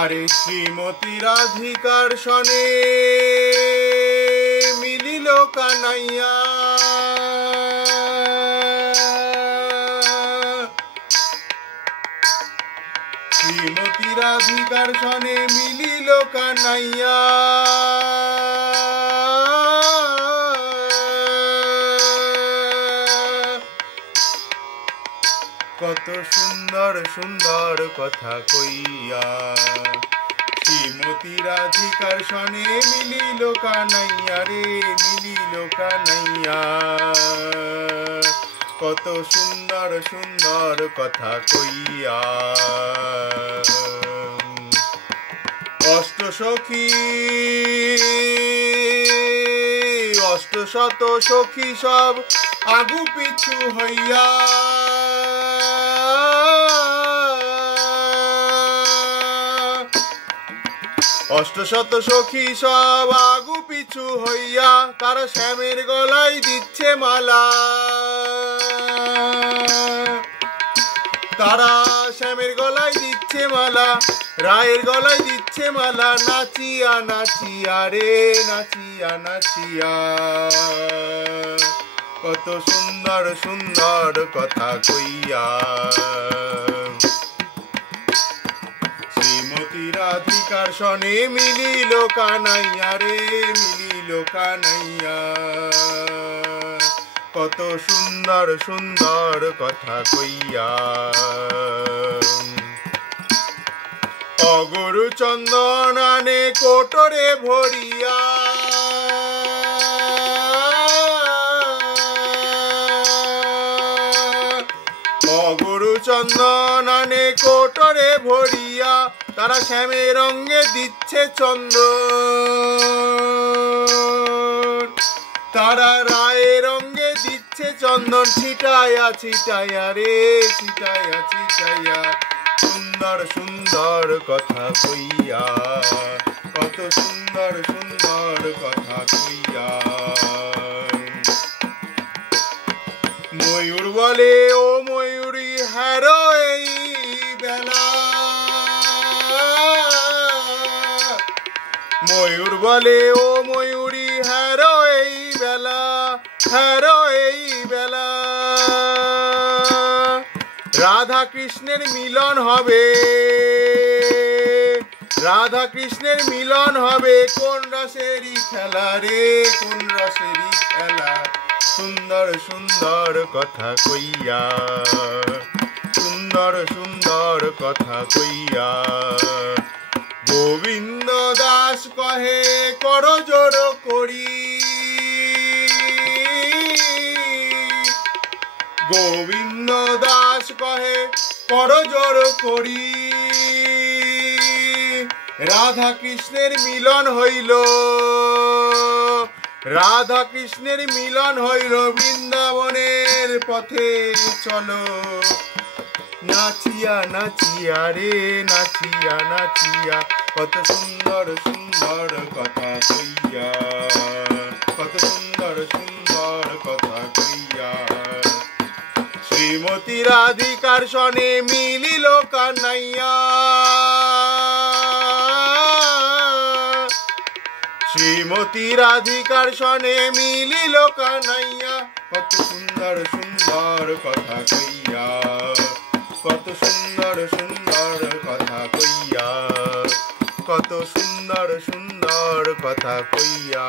আরে শ্রীমতী রাধিকার সনে মিলিল কানাইয়া, শ্রীমতী রাধিকার সনে মিলিল কানাইয়া। কত সুন্দর সুন্দর কথা কইয়া, শ্রীমতী রাধিকার সনে মিলিল কানাইয়া রে, মিলিল কানাইয়া। কত সুন্দর সুন্দর কথা কইয়া। অষ্টসখী অষ্টশত সখী সব আগু পিছু হইয়া, অষ্টশত সখী সব আগু পিছু হইয়া তারা শ্যামের গলায় দিচ্ছে মালা, তারা শ্যামের গলায় দিচ্ছে মালা, রায়ের গলায় দিচ্ছে মালা। নাচিয়া নাচিয়া রে, নাচিয়া নাচিয়া। কত সুন্দর সুন্দর কথা কইয়া, শ্রীমতী রাধিকার সনে মিলিল কানাইয়া রে, মিলিল কানাইয়া। কত সুন্দর সুন্দর কথা কইয়া। অগুরু চন্দন আনে কোটরে ভরিয়া, অগুরু চন্দন আনে কোটরে ভরিয়া তারা শ্যামের রঙে দিচ্ছে চন্দন, তারা রায়ের রঙে দিচ্ছে চন্দন। ছিটায়া ছিটায়া রে, ছিটায়া ছিটাইয়া। সুন্দর সুন্দর কথা কইয়া, কত সুন্দর সুন্দর কথা কইয়া। ময়ূর বলে ও ময়ূরী হ্যারো এই বেলা, ময়ূর বলে ও ময়ূরী হ্যারো এই বেলা, হ্যারো এই বেলা। রাধা কৃষ্ণের মিলন হবে, রাধা কৃষ্ণের মিলন হবে। কোন রসেরই খেলা রে, কোন রসেরই খেলা। সুন্দর সুন্দর কথা কইয়া, সুন্দর সুন্দর কথা কইয়া। গোবিন্দ দাস কহে কর জোর করি, গোবিন্দ দাস কহে কর জোর করি। রাধা কৃষ্ণের মিলন হইল, রাধা কৃষ্ণের মিলন হইল। বৃন্দাবনের পথে চলো, নাচিয়া নাচিয়া রে, নাচিয়া নাচিয়া। কত সুন্দর সুন্দর কথা কইয়া, কত সুন্দর সুন্দর কথা কইয়া। শ্রীমতী রাধিকার সনে মিলিল কানাইয়া, শ্রীমতী রাধিকার সনে মিলিল কানাইয়া। কত সুন্দর সুন্দর কথা কইয়া, কত সুন্দর সুন্দর কথা কইয়া, কত সুন্দর সুন্দর কথা কইয়া।